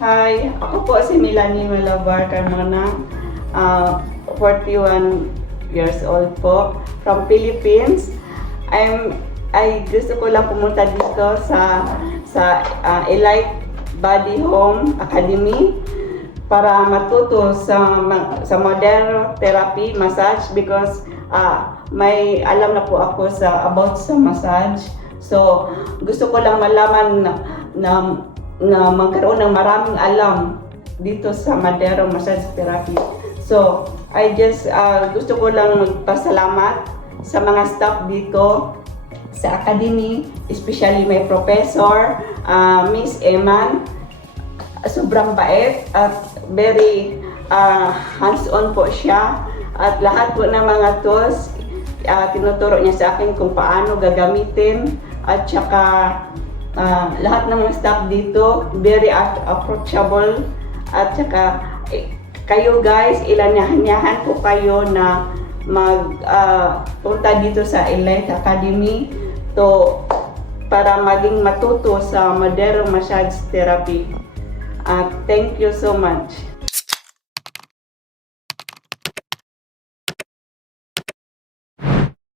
Hi, ako po si Melanie Malabar Carmona, 41 years old po, from Philippines. I gusto ko lang pumunta dito sa Elite Body Home Academy para matuto sa modern therapy massage because may alam na po ako about sa massage. So gusto ko lang malaman na magkaroon ng maraming alam dito sa Madero Massage Therapy. So, I just gusto ko lang magpasalamat sa mga staff dito sa academy, especially my professor, Miss Eman. Sobrang bait at very hands-on po siya. At lahat po ng mga tools, tinuturo niya sa akin kung paano gagamitin. At saka lahat ng mga staff dito, very approachable. At saka kayo guys, ilanyahan po kayo na punta dito sa Elite Academy para maging matuto sa Madero Massage Therapy. Thank you so much.